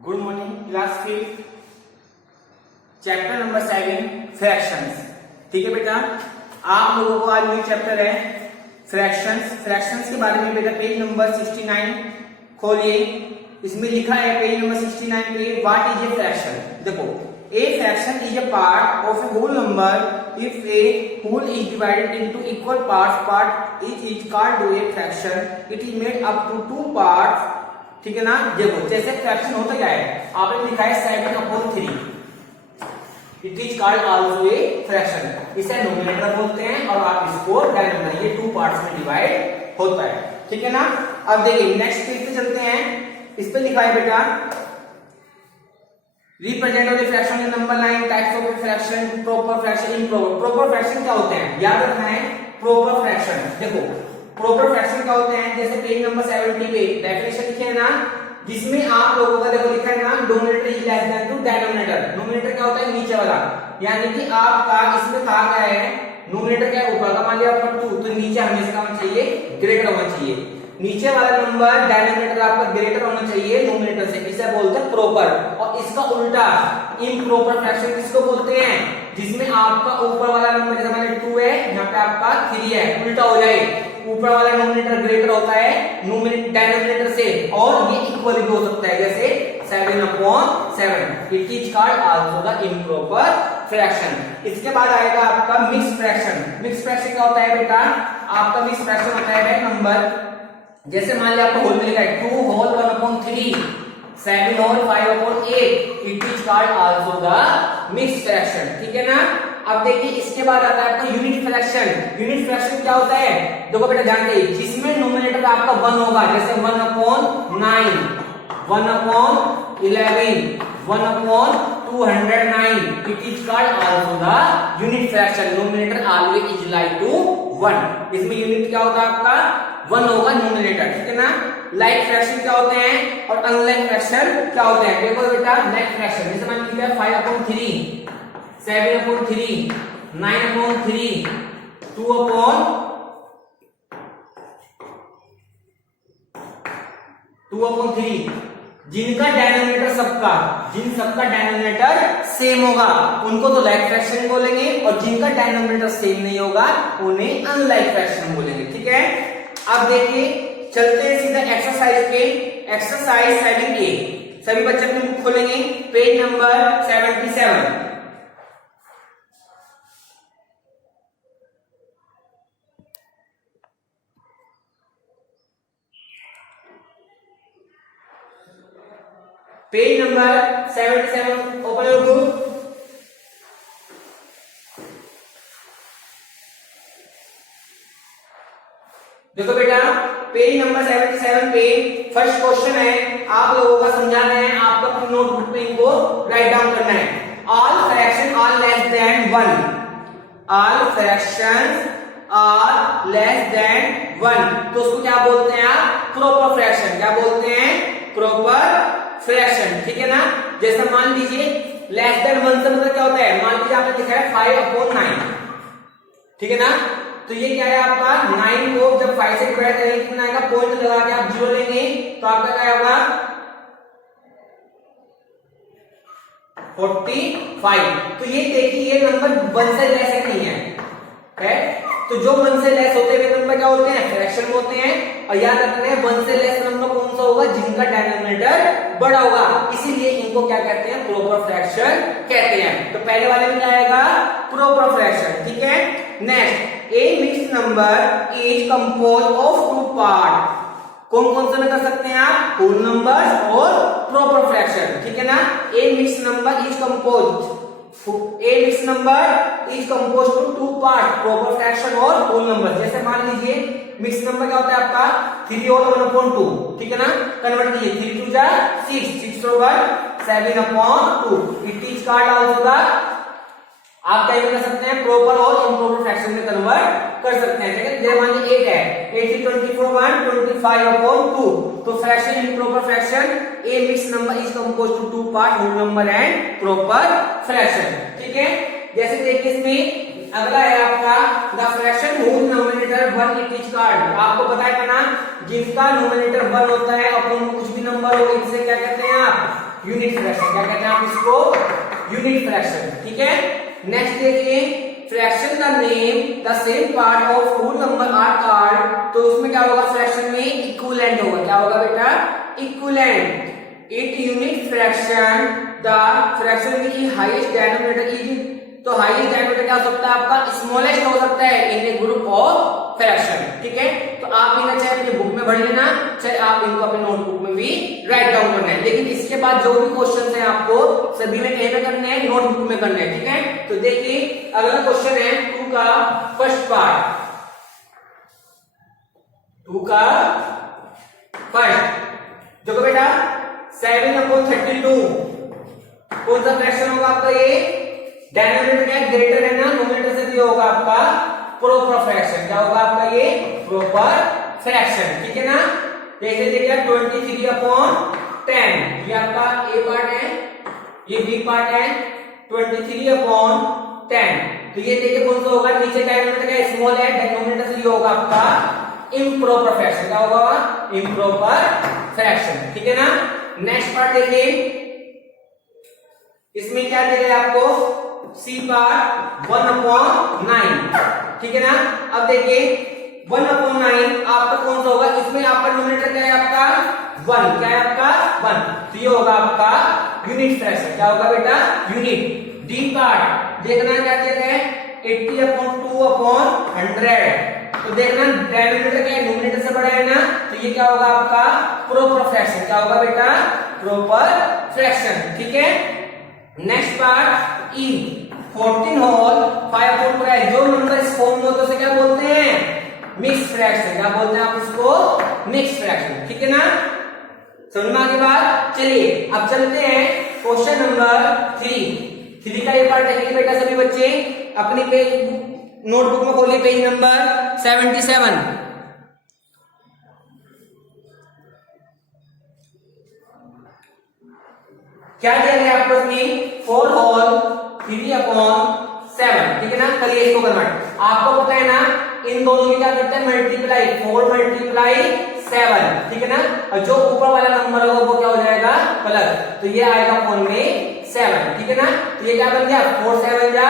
Good morning class 5 chapter number 7 fractions. ठीक है बेटा, आप लोगों को आज न्यू चैप्टर है फ्रैक्शंस के बारे में। बेटा पेज नंबर 69 खोलिए, इसमें लिखा है पेज नंबर 69 पे व्हाट इज ए फ्रैक्शन। देखो, a fraction is a part of a whole number if a whole is divided into equal part is called a fraction. It is made up to two parts. ठीक है ना। देखो जैसे fraction होता क्या है, आपने लिखा है 7/3। It is called also a fraction. इसे नोमिनेटर बोलते हैं और आप इसको डिनोमिनेटर, ये टू पार्ट्स में डिवाइड होता है। ठीक है ना। अब देखिए नेक्स्ट पेज पे चलते हैं, इस पे लिखा है बेटा represent of the fraction in number line, types of fraction, proper fraction, improper. Proper fraction क्या होते हैं, याद रखना है। प्रॉपर फ्रैक्शन, देखो प्रॉपर फ्रैक्शन क्या होते हैं, जैसे पेज नंबर 70 पे डेफिनेशन लिखे है ना, जिसमें आप लोगों का देखो लिखा है ना dominator is less than to denominator. Nominator क्या होता है, नीचे वाला, यानी कि आपका इसमें कहा गया है नोमिनेटर क्या ऊपर का, मान लिया आपका 2, तो नीचे हमेशा होना चाहिए ग्रेटर होना चाहिए। नीचे वाला नंबर डिनोमिनेटर आपका ग्रेटर होना चाहिए नोमिनेटर से, इसे बोलते हैं प्रॉपर। और इसका उल्टा इम्प्रॉपर फ्रैक्शन किसको बोलते हैं, जिसमें आपका ऊपर वाला नंबर जैसे मान 2 है, यहाँ पे आपका 3 है, उल्टा हो जाए। ऊपर वाला नोमिनेटर ग्रेटर होता है डिनोमिनेटर से, और ये इक्वल भी हो सकता है, जैसे 7/7। It is called also the improper fraction. इसके बाद आएगा आपका मिक्स फ्रैक्शन। मिक्स फ्रैक्शन क्या होता है बेटा, आपका मिक्स फ्रैक्शन होता है नंबर, जैसे मान लिया आपको होल मिलेगा 2 whole 1/3, 7 whole 5/8। It is called also the mix fraction. ठीक है ना। अब देखिए इसके बाद आता है आपका यूनिट फ्रैक्शन। यूनिट फ्रैक्शन क्या होता है, देखो बेटा ध्यान से, जिसमें नोमिनेटर आपका 1 होगा, जैसे 1/9, 1/11, 1/209। It is called also the unit fraction. Nominator always is like to 1। इसमें यूनिट क्या होगा आपका 1 होगा नोमिनेटर। ठीक है ना। लाइक फ्रैक्शन क्या होते हैं और अनलाइक फ्रैक्शन क्या होते हैं, देखो बेटा लाइक फ्रैक्शन जैसे मान लीजिए 5/3, 7/3, 9/3, 2/3, जिनका डिनोमिनेटर जिन सबका डिनोमिनेटर सेम होगा उनको तो लाइक फ्रैक्शन बोलेंगे, और जिनका डिनोमिनेटर सेम नहीं होगा उन्हें अनलाइक फ्रैक्शन बोलेंगे। ठीक है। अब देखिए चलते हैं सीधा एक्सरसाइज पे। एक्सरसाइज 7A, सभी बच्चे अपनी बुक खोलेंगे, page number 77। Page number 77, open your book. देखो बेटा पेज नंबर 77 पे फर्स्ट क्वेश्चन है, आप लोगों का समझाना है, आपको अपनी नोटबुक पे इनको राइट डाउन करना है। All fraction are less than 1, all fractions are less than 1, तो उसको क्या बोलते हैं आप, प्रॉपर फ्रैक्शन। क्या बोलते हैं, प्रॉपर फ्रैक्शन। ठीक है ना। जैसे मान लीजिए लेस देन 1 से मतलब क्या होता है, मान लीजिए आपने लिखा है 5/9। ठीक है ना। तो ये क्या है आपका 9 को जब 5 से डिवाइड करेंगे कितना आएगा, पॉइंट लगा के आप 0 लेंगे तो आपका क्या होगा 45। तो ये देखिए ये नंबर 1 से लेस है नहीं है। तो जो 1 से लेस होते हुए नंबर क्या होते हैं, फ्रैक्शन होते हैं। और याद रखना है 1 से लेस नंबर कौन सा होगा, जिनका डिनोमिनेटर बड़ा होगा, इसीलिए इनको क्या कहते हैं, प्रॉपर फ्रैक्शन कहते हैं। तो पहले वाले में क्या आएगा, प्रॉपर फ्रैक्शन। ठीक है। Next, a mix number is compose of 2 part. कौन कौन से में कर सकते हैं आप, होल नंबर्स और प्रॉपर फ्रैक्शन। ठीक है ना। A mix number is compose, a mix number is compose to 2 part, proper fraction और होल नंबर। जैसे मान लीजिए मिक्स नंबर क्या होता है आपका 3 और 1/2। ठीक है ना। कन्वर्ट कीजिए, 3 2 जा 6, 6 over 7/2। It is called also the, आप क्या कर सकते हैं, प्रॉपर और इम्प्रॉपर फ्रैक्शन में कन्वर्ट कर सकते हैं। ठीक है। जैसे मान लीजिए 8 है, 8 3 24 1 25/2, तो fraction improper fraction, a mix number is compose to 2 part, whole number and proper fraction. ठीक है। जैसे देखिए इसमें अगला है आपका the fraction whose numerator 1 it is called। आपको बताया था ना, जिसका नोमिनेटर 1 होता है और कुछ भी नंबर हो इसे क्या कहते हैं आप, यूनिट फ्रैक्शन। क्या कहते हैं आप इसको? Unit fraction. ठीक है, नेक्स्ट देखिए, fraction the name the same part of two number are called. तो उसमें क्या होगा? फ्रैक्शन में इक्विवेलेंट होगा। क्या होगा बेटा? Equivalent. It unit fraction the fraction में हाईएस्ट डिनोमिनेटर इज। तो हाईएस्ट डिनोमिनेटर क्या हो सकता है आपका? स्मॉलेस्ट हो सकता है इन ए ग्रुप ऑफ फ्रैक्शन। ठीक है, तो आप इन्हें चाहे अपनी बुक में पढ़ लेना, चाहे आप इनको अपने नोटबुक में भी राइट डाउन करना है। लेकिन इसके बाद जो भी क्वेश्चन है आपको सभी में कहीं में करने हैं, नोटबुक में करने हैं। ठीक है, तो देखिए अगला क्वेश्चन है 2 का फर्स्ट पार्ट। 2 का फर्स्ट देखो बेटा, 7/32 कौन सा फ्रैक्शन होगा आपका? ये डिनोमिनेटर क्या ग्रेटर है ना, न्यूमरेटर से दिया होगा आपका प्रॉपर फ्रैक्शन। क्या होगा आपका? ये प्रॉपर फ्रैक्शन। ठीक है ना, जैसे देखिए 23/10 ये आपका ए पार्ट है, ये बी पार्ट है। 23/10 तो ये देखिए कौन सा होगा? नीचे डिनोमिनेटर क्या स्मॉल है, डिनोमिनेटर से ये होगा आपका इम्प्रॉपर फ्रैक्शन। क्या होगा? Improper fraction. ठीक है ना, नेक्स्ट पार्ट देखिए, इसमें क्या दे रहे हैं आपको? See part 1/9। ठीक है ना, अब देखिए 1/9 आपका कौन सा होगा? इसमें आपका न्यूमरेटर क्या है? आपका 1। क्या है आपका? 1। तो ये होगा आपका यूनिट फ्रैक्शन। क्या होगा बेटा? यूनिट। डी पार्ट देखना क्या दे रहे हैं? 80/2/100। तो देखना डिनोमिनेटर क्या है? न्यूमरेटर से बड़ा है ना, तो ये क्या होगा आपका? Proper fraction. क्या होगा बेटा? Proper fraction. ठीक है, नेक्स्ट पार्ट ई 14 होल 5/12। जो नंबर इस फॉर्म में होते हैं क्या बोलते हैं? Mix fraction. क्या बोलते हैं आप इसको? Mix fraction. ठीक है ना, समझ में आगे बात? चलिए अब चलते हैं क्वेश्चन नंबर 3 का ये पार्ट देखेंगे बेटा सभी बच्चे। अपनी पेज नोटबुक में खोलिए पेज नंबर 77। क्या दिया गया आपको इसमें? 4 होल 3/7। ठीक है ना, करिए इसको कन्वर्ट। आपको पता है ना इन दोनों की क्या करते हैं? मल्टीप्लाई। 4 × 7। ठीक है ना, और जो ऊपर वाला नंबर होगा वो क्या हो जाएगा? प्लस। तो ये आएगा फॉर्म में 7। ठीक है ना, तो ये क्या बन गया? 4 7 जा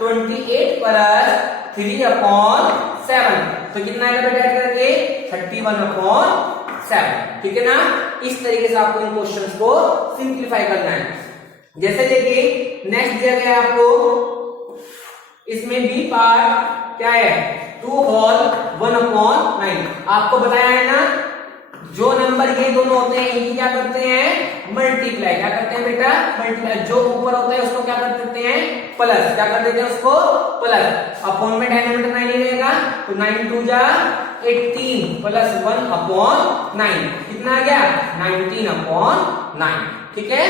28 प्लस 3/7। तो कितना आएगा बेटा? ऐड करके 31/7। ठीक है ना, इस तरीके से आपको इन क्वेश्चंस को सिंप्लीफाई करना है। जैसे देखिए नेक्स्ट दिया गया आपको, इसमें बी पार्ट क्या है? 2 होल 1/9। आपको बताया है ना जो नंबर ये दोनों होते हैं इनकी क्या करते हैं? मल्टीप्लाई। क्या करते हैं बेटा? मल्टीप्लाई। जो ऊपर होता है उसको क्या कर देते हैं? प्लस। क्या कर देते हैं उसको? प्लस। अपॉन में डिनोमिनेटर 9 ही रहेगा, तो 9 2 जा 18 प्लस 1/9 कितना आ गया? 19/9। ठीक है,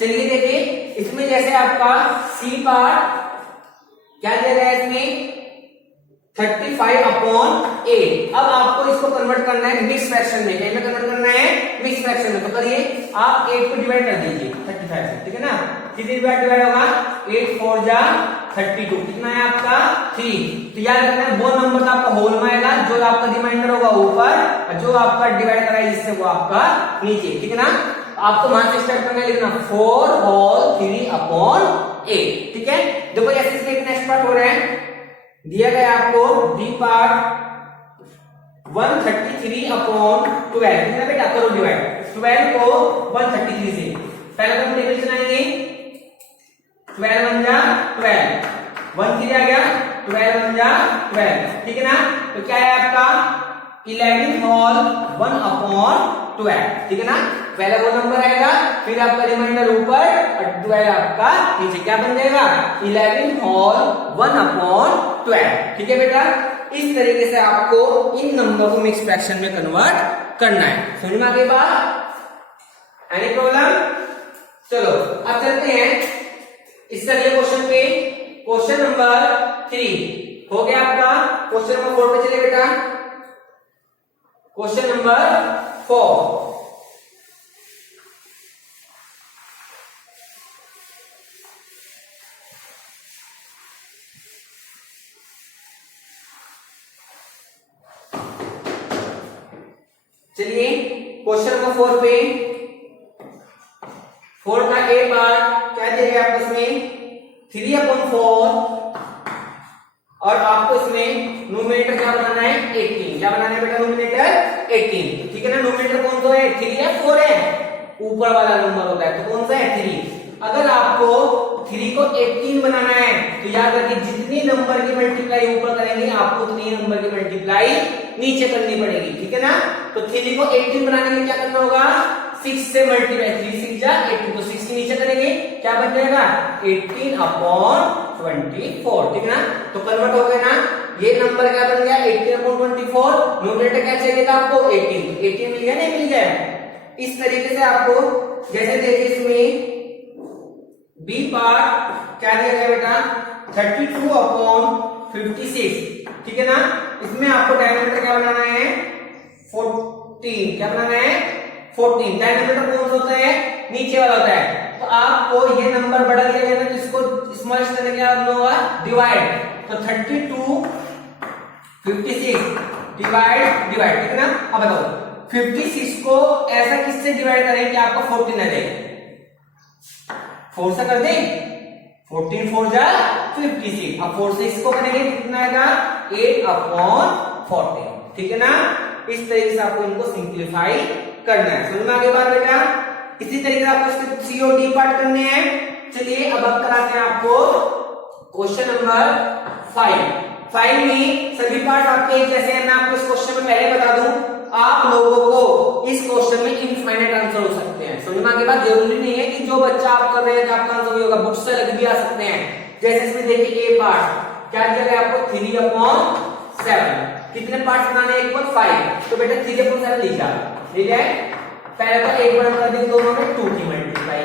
चलिए देखिए इसमें जैसे आपका सी पार्ट क्या दे रहा है? इसमें 35/8। अब आपको इसको कन्वर्ट करना है मिक्स फ्रैक्शन में। क्या में कन्वर्ट करना है? मिक्स फ्रैक्शन में। तो करिए आप 8 को डिवाइड कर दीजिए 35 से। ठीक है ना, कितनी डिवाइड होगा? 8 4 जा 32। कितना है आपका? 3। तो याद रखना है वो नंबर तो आपका होल में आएगा, जो आपका रिमाइंडर होगा ऊपर और जो आपका डिवाइड करा है इससे वो आपका नीचे। ठीक है ना, आपको वहां से स्टार्ट करना है, लिखना 4 होल 3/8। ठीक है, देखो ऐसे इसमें नेक्स्ट पार्ट हो रहा है। दिया गया आपको डी पार्ट 133/12। कितना बेटा? करो डिवाइड। 12 को 133 से पहले तो हम टेबल चलाएंगे। 12 1 जा 12, 1 3 आ गया, 12 1 जा 12। ठीक है ना, तो क्या है आपका? 11 होल 1/12। ठीक है ना, पहले वो नंबर आएगा, फिर आपका रिमाइंडर ऊपर और 12 आपका नीचे। क्या बन जाएगा? 11 होल 1/12। ठीक है बेटा, इस तरीके से आपको इन नंबर को मिक्स फ्रैक्शन में कन्वर्ट करना है। समझ में आ गई बात? Any problem? चलो अब चलते हैं इस अगले क्वेश्चन पे। क्वेश्चन नंबर 3 हो गया आपका। क्वेश्चन नंबर 4 पे चले बेटा। क्वेश्चन नंबर 4, चलिए क्वेश्चन नंबर 4 पे 4 का ए पार्ट क्या दिया गया आपको इसमें 3/4 और आपको इसमें नोमिनेटर क्या बनाना है 18। क्या बनाना है बेटा नोमिनेटर 18। ठीक है ना। नोमिनेटर कौन सा है 3 है 4 है ऊपर वाला नंबर होता है तो कौन सा है 3। अगर आपको 3 को 18 बनाना है तो याद रखिए जितनी नंबर की मल्टीप्लाई ऊपर करेंगे आपको उतनी नंबर की मल्टीप्लाई नीचे करनी पड़ेगी। ठीक है ना। तो 3 को 18 बनाने के लिए क्या करना होगा 6 से मल्टीप्लाई 3 6 जा 18 तो 6 के नीचे करेंगे क्या बन जाएगा 18/24। ठीक है ना। तो कन्वर्ट हो गया ना ये नंबर क्या बन गया 18/24। न्यूमरेटर क्या चाहिए था आपको 18 18 मिल गया नहीं मिल गया। इस तरीके से आपको जैसे देखिए इसमें बी पार्ट क्या दिया गया बेटा 32/56। ठीक है ना। इसमें आपको डायमीटर क्या बनाना है 14। क्या बनाना है 14। डायमीटर कौन सा होता है नीचे वाला होता है। तो आपको ये नंबर बड़ा दिया गया ना जिसको स्मॉलेस्ट करने के बाद होगा डिवाइड। तो 32 56 डिवाइड। ठीक है ना। अब बताओ 56 को ऐसा किससे डिवाइड करें कि आपको 14 आ जाए 4 से कर दें 14 4 जा 56। अब 4 से इसको करेंगे कितना आएगा 8/14। ठीक है ना। इस तरीके से आपको इनको सिंप्लीफाई करना है। समझ में आगे बात बेटा। इसी तरीके से आपको इसके सी और डी पार्ट करने हैं। चलिए अब कराते हैं आपको क्वेश्चन नंबर 5 में सभी पार्ट आपके एक जैसे हैं। मैं आपको इस क्वेश्चन में पहले बता दूं आप लोगों को इस क्वेश्चन में इनफाइनाइट आंसर हो सकते हैं। समझ में आगे बात। जरूरी नहीं है कि जो बच्चा आप कर रहे हैं आपका आंसर वही होगा बुक से लग भी आ सकते हैं। जैसे इसमें देखिए ए पार्ट क्या दिया गया आपको 3/7। कितने पार्ट बनाने एक बार 5 तो बेटा 3/7 लिखा। ठीक है। पहले तो एक बार कर देंगे दोनों में 2 की मल्टीप्लाई।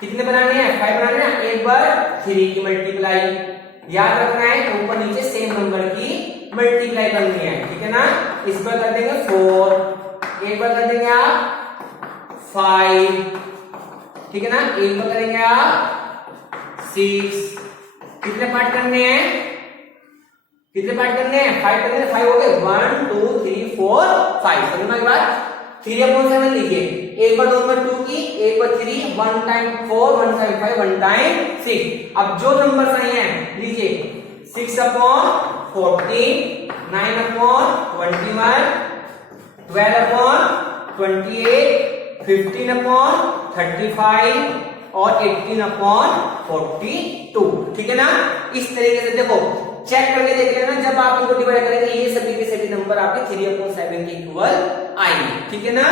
कितने बनाने हैं 5 बनाने हैं एक बार 3 की मल्टीप्लाई। याद रखना है ऊपर नीचे सेम नंबर की मल्टीप्लाई करनी है। ठीक है ना। इस पर कर देंगे 4 एक बार कर देंगे आप 5। ठीक है ना। एक बार करेंगे आप 6। कितने पार्ट करने हैं कितने पार्ट करने हैं 5 करने हैं 5 हो गए 1 2 3 4 5। समझ में बात। 3/7 लिखिए एक बार 2 बार 2 की एक बार 3 1 टाइम 4 1 टाइम 5 1 टाइम 6। अब जो नंबर सही है लीजिए 6/14 9/21 12/28 15/35 और 18/42। ठीक है ना। इस तरीके से देखो चेक करके देख लेना जब आप इनको डिवाइड करेंगे ये सभी के सभी नंबर आपके 3/7 के इक्वल आएंगे। ठीक है ना।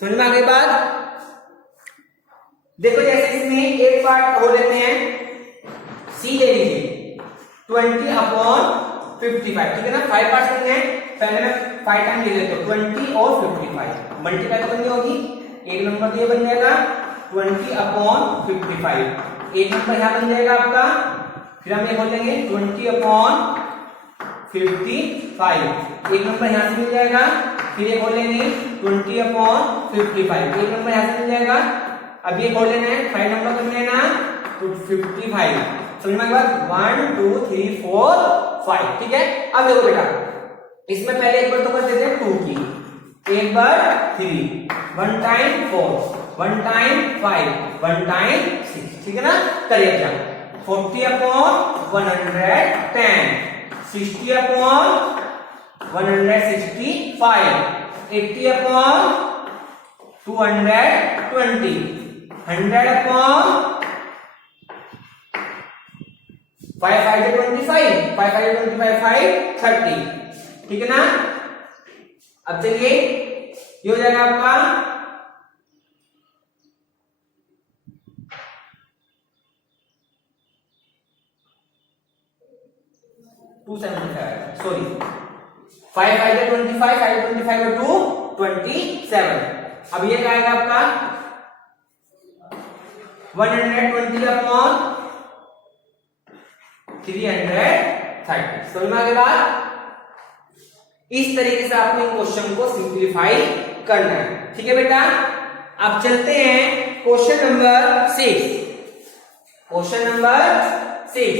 समझ में आ गई बात। देखो जैसे इसमें एक पार्ट हो लेते हैं सी ले लीजिए 20/55। ठीक है ना। 5 पार्ट करने हैं पहले मैं 5 टाइम ले लेता हूं 20 और 55 मल्टीप्लाई तो करनी होगी। एक नंबर ये बन जाएगा 20/55। एक नंबर यहां बन जाएगा आपका फिर हम ये बोलेंगे 20/55। एक नंबर यहां से मिल जाएगा फिर ये बोलेंगे 20/55। एक नंबर यहां से मिल जाएगा। अब ये बोल लेना है 5 नंबर कर लेना तो 55। समझ में 1 2 3 4 5। ठीक है। अब देखो बेटा इसमें पहले एक बार तो कर देते हैं 2 की एक बार 3 1 टाइम 4 1 टाइम 5 1 टाइम 6। ठीक है ना। करिए क्या 40/110 60/165 80/220 100/5/25 5/25 30। ठीक है ना। अब चलिए ये हो जाएगा आपका 275 सॉरी 5/25 5/25 अब ये क्या आएगा आपका 120/330। समझ में आ गई बात। इस तरीके से आपको इन क्वेश्चन को सिंप्लीफाई करना है। ठीक है बेटा। अब चलते हैं क्वेश्चन नंबर 6। क्वेश्चन नंबर 6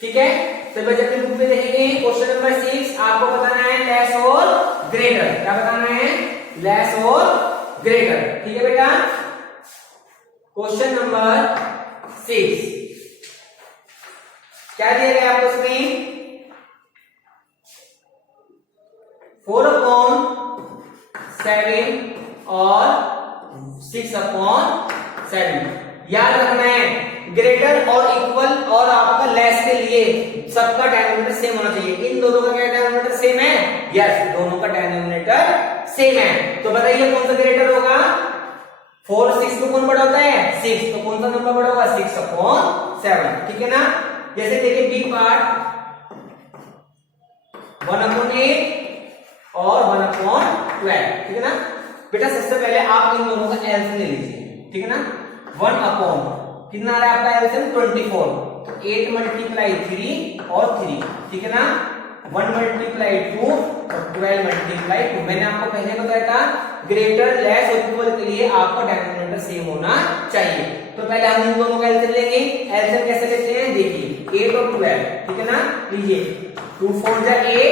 ठीक है। तो बच्चे अपनी बुक में देखेंगे क्वेश्चन नंबर 6 आपको बताना है लेस और ग्रेटर। क्या बताना है लेस और ग्रेटर। ठीक है बेटा। क्वेश्चन नंबर 6 क्या दिया गया आपको इसमें 4/7 और 6/7। याद रखना है ग्रेटर और इक्वल और आपका लेस के लिए सबका डिनोमिनेटर सेम होना चाहिए। इन दोनों का क्या डिनोमिनेटर सेम है? यस, दोनों का डिनोमिनेटर सेम है। तो बताइए कौन सा ग्रेटर होगा? 4 6 को कौन बड़ा होता है? 6। तो कौन सा नंबर बड़ा होगा? 6/7। ठीक है ना। जैसे देखिए बी पार्ट 1/8 और 1/12। ठीक है ना बेटा। सबसे पहले आप इन दोनों का एलसीएम ले लीजिए। ठीक है ना। 1 कितना आ रहा है आपका एलसीएम? 24। तो 8 मल्टीप्लाई 3 और 3। ठीक है ना। 1 मल्टीप्लाई 2 और 12 मल्टीप्लाई 2। मैंने आपको पहले बताया था ग्रेटर लेस और इक्वल के लिए आपका डिनोमिनेटर सेम होना चाहिए। तो पहले हम इन दोनों का एलसीएम लेंगे। एलसीएम कैसे लेते हैं देखिए 8 और 12। ठीक है ना। लीजिए 2 4 जा 8,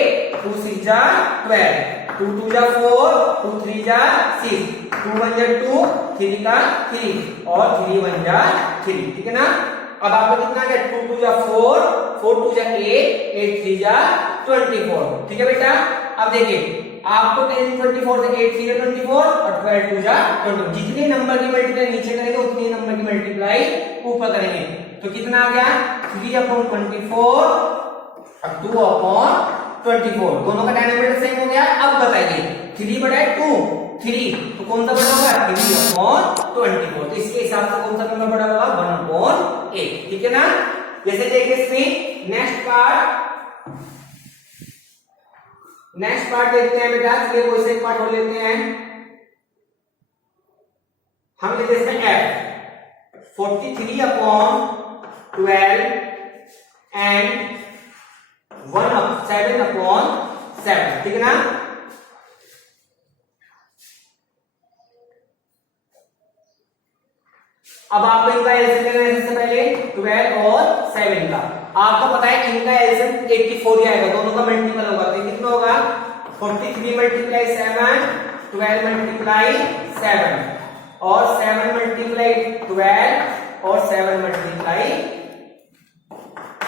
2 6 जा 12, 2 2 जा 4, 2 3 जा 6, 2 1 जा 2, 3 का 3 और 3 1 जा 3। ठीक है ना। अब आपको कितना आ गया? 2 2 जा 4, 4 2 जा 8, 8 3 जा 24। ठीक है बेटा। अब देखिए आपको 10 24 से 8 3 जा 24 और 12 2 जा 20। जितने नंबर की मल्टीप्लाई नीचे करेंगे उतनी नंबर की मल्टीप्लाई ऊपर करेंगे। तो कितना आ गया? 3/24 और 2/24। दोनों का डिनोमिनेटर सेम हो गया। अब बताइए 3 बड़ा है 2 3, तो कौन सा बड़ा होगा? 3/24। तो इसके हिसाब से कौन सा नंबर बड़ा होगा? 1/8। ठीक है ना। जैसे देखिए इसमें नेक्स्ट पार्ट देखते हैं बेटा। चलिए कोई से एक पार्ट और लेते हैं। हम लेते हैं इसमें f 43/12 एंड 7/7। ठीक है ना। अब आपको इनका एलसीएम लेना है। सबसे पहले 12 और 7 का आपको पता है इनका एलसीएम 84 ही आएगा। दोनों का मल्टीपल होगा तो कितना होगा? 43 मल्टीप्लाई 7, 12 मल्टीप्लाई 7 और 7 मल्टीप्लाई 12 और 7 मल्टीप्लाई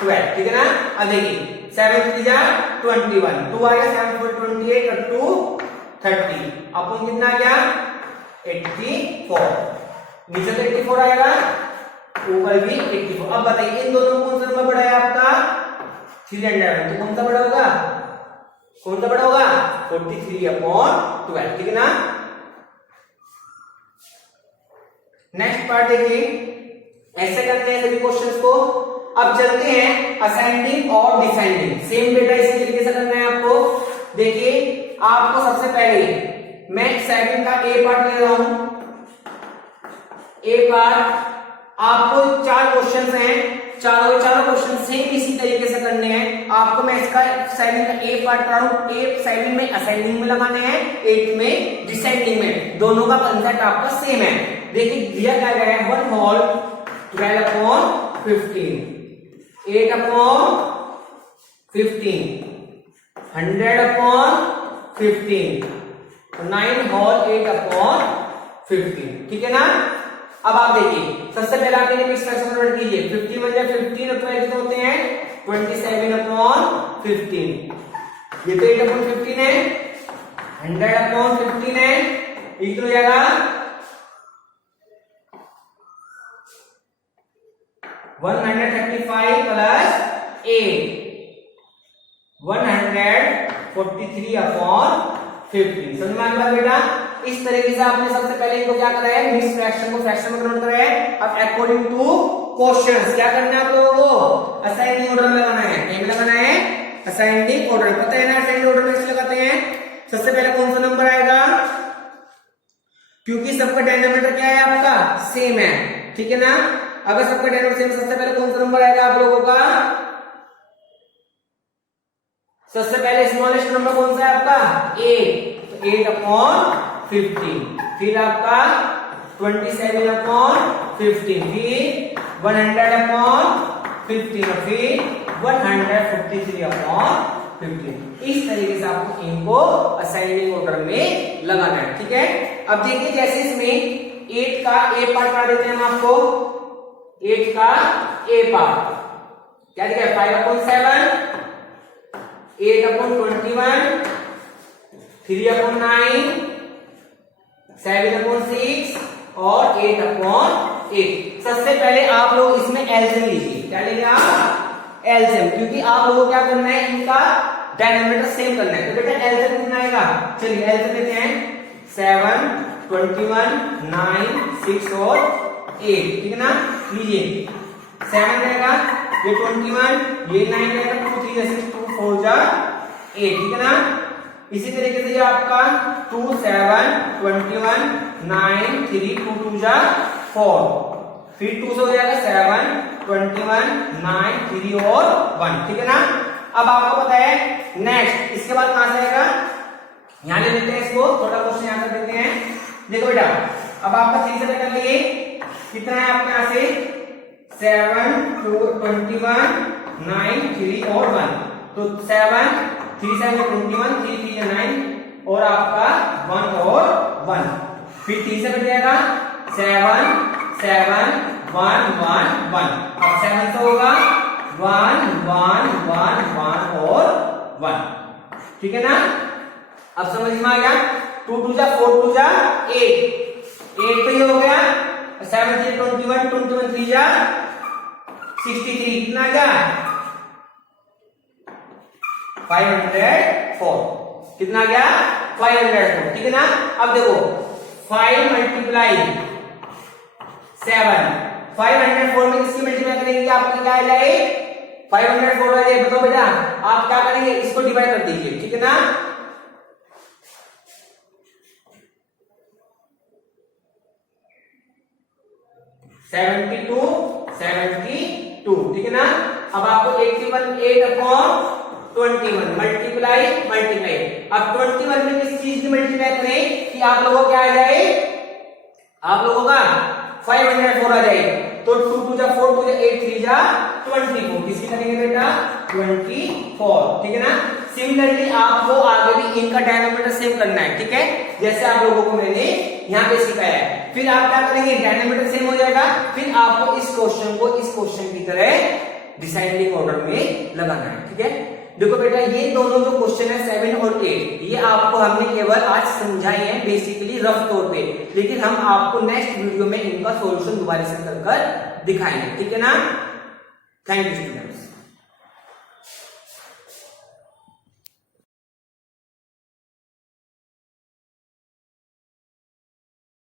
12। ठीक है ना। अब देखिए 7 3 जा 21, 2 आ गया 7 4 28 और 2 30। अपन कितना आ गया? 84। नीचे तो 84 आएगा, ऊपर भी 84। अब बताइए इन दोनों में कौन सा नंबर बड़ा है आपका? 300। तो कौन सा बड़ा होगा? कौन सा बड़ा होगा? 43/12। ठीक है ना। नेक्स्ट पार्ट देखिए। ऐसे करते हैं सभी क्वेश्चंस को। अब चलते हैं असेंडिंग और डिसेंडिंग। सेम बेटा इसी तरीके से करना है आपको। देखिए आपको सबसे पहले मैं 7 का ए पार्ट ले रहा हूं। ए पार्ट आपको 4 क्वेश्चंस हैं। चारों क्वेश्चन सेम इसी तरीके से करने हैं आपको। मैं इसका 7 का ए पार्ट कर रहा हूं। 7 में असेंडिंग में लगाने हैं, 8 में डिसेंडिंग में। दोनों का कंसेप्ट आपका सेम है। देखिए दिया क्या गया है? 1 होल 12/15, 8/15, 100/15, 9 होल 8/15। ठीक है ना। अब आप देखिए सबसे पहले आप इन्हें मिक्स फ्रैक्शन में कन्वर्ट कीजिए। 50 बन जाए 15 और 12 कितने होते हैं? 27/15। ये तो 8/15 है। 100/15 है। ये कितना हो जाएगा? 135 प्लस 8 143/15। समझ में आ गया बेटा। इस तरीके से आपने सबसे पहले इनको क्या करा है? मिक्स फ्रैक्शन को फ्रैक्शन में कन्वर्ट करा है। अब अकॉर्डिंग टू क्वेश्चंस क्या करना है आप लोगों को? असेंडिंग ऑर्डर में लगाना है। क्या लगाना है? Ascending order. पता है ना असेंडिंग ऑर्डर में इसलिए लगाते हैं। सबसे पहले कौन सा नंबर आएगा? क्योंकि सबका डिनोमिनेटर क्या है आपका? सेम है। ठीक है ना। अगर सबका डिनोमिनेटर सेम, सबसे पहले कौन सा नंबर आएगा आप लोगों का? सबसे पहले स्मॉलेस्ट नंबर कौन सा है आपका? 8। तो 8/15। फिर आपका 27/15, फिर 100/15 और फिर 143/15। इस तरीके से आपको इनको असेंडिंग ऑर्डर में लगाना है। ठीक है। अब देखिए जैसे इसमें 8 का ए पार्ट करा देते हैं हम आपको, 8 का ए पार्ट क्या दिया 5/7, 8/21, 3/9, 7/6 और 8/8। सबसे पहले आप लोग इसमें एलसीएम लीजिए, क्या लेंगे आप एलसीएम, क्योंकि आप लोगों को क्या करना है इनका डिनोमिनेटर सेम करना है। तो बेटा एलसीएम कितना आएगा, चलिए एलसीएम लेते हैं 7, 21, 9, 6 और 8, ठीक है ना। लीजिए 7 रहेगा, ये 21, ये 9 रहेगा, 2 3 6 2 4 जा 8, ठीक है ना। इसी तरीके से ये आपका 2 7 21 9 3 2 2 जा 4, फिर 2 से हो जाएगा 7 21 9 3 और 1, ठीक है ना। अब आपको पता है नेक्स्ट इसके बाद कहां से आएगा, यहां ले लेते हैं इसको, थोड़ा क्वेश्चन यहां कर देते हैं। देखो बेटा अब आपका 3 से कर लिए, कितना है आपके यहां से 7 2 21 9 3 और 1, तो 7 3 7 21 3 3 9 और आपका 1 और 1, फिर 3 से कट जाएगा 7 7 1 1 1, अब 7 से होगा 1 1 1 1 और 1, ठीक है ना। अब समझ में आ गया, 2 2 जा 4 2 जा 8 तो ये हो गया, 7 3 21 21 3 जा 63, कितना आ गया 504, कितना आ गया 504, ठीक है ना। अब देखो 5 मल्टीप्लाई 7, 504 में किसकी मल्टीप्लाई करेंगे, आपको क्या आ जाए 504 आ जाए। बताओ बेटा आप क्या करेंगे, इसको डिवाइड कर दीजिए, ठीक है ना। 72 ठीक है ना। अब आपको 8/21 मल्टीप्लाई, अब 21 में किस चीज की मल्टीप्लाई करें कि आप लोगों को क्या आ जाए, आप लोगों का 504 आ जाए। तो 2 2 जा 4 2 जा 8 3 जा 24, किसकी करेंगे बेटा 24, ठीक है ना। सिमिलरली आपको आगे भी इनका डिनोमिनेटर सेम करना है, ठीक है, जैसे आप लोगों को मैंने यहाँ पे सिखाया है। फिर आप क्या करेंगे, डिनोमिनेटर सेम हो जाएगा, फिर आपको इस क्वेश्चन को इस क्वेश्चन की तरह डिसाइडिंग ऑर्डर में लगाना है, ठीक है। देखो बेटा ये दोनों जो क्वेश्चन है 7 और 8 ये आपको हमने केवल आज समझाए हैं बेसिकली रफ तौर पे, लेकिन हम आपको नेक्स्ट वीडियो में इनका सॉल्यूशन दोबारा से कर दिखाएंगे, ठीक है ना। Thank you student.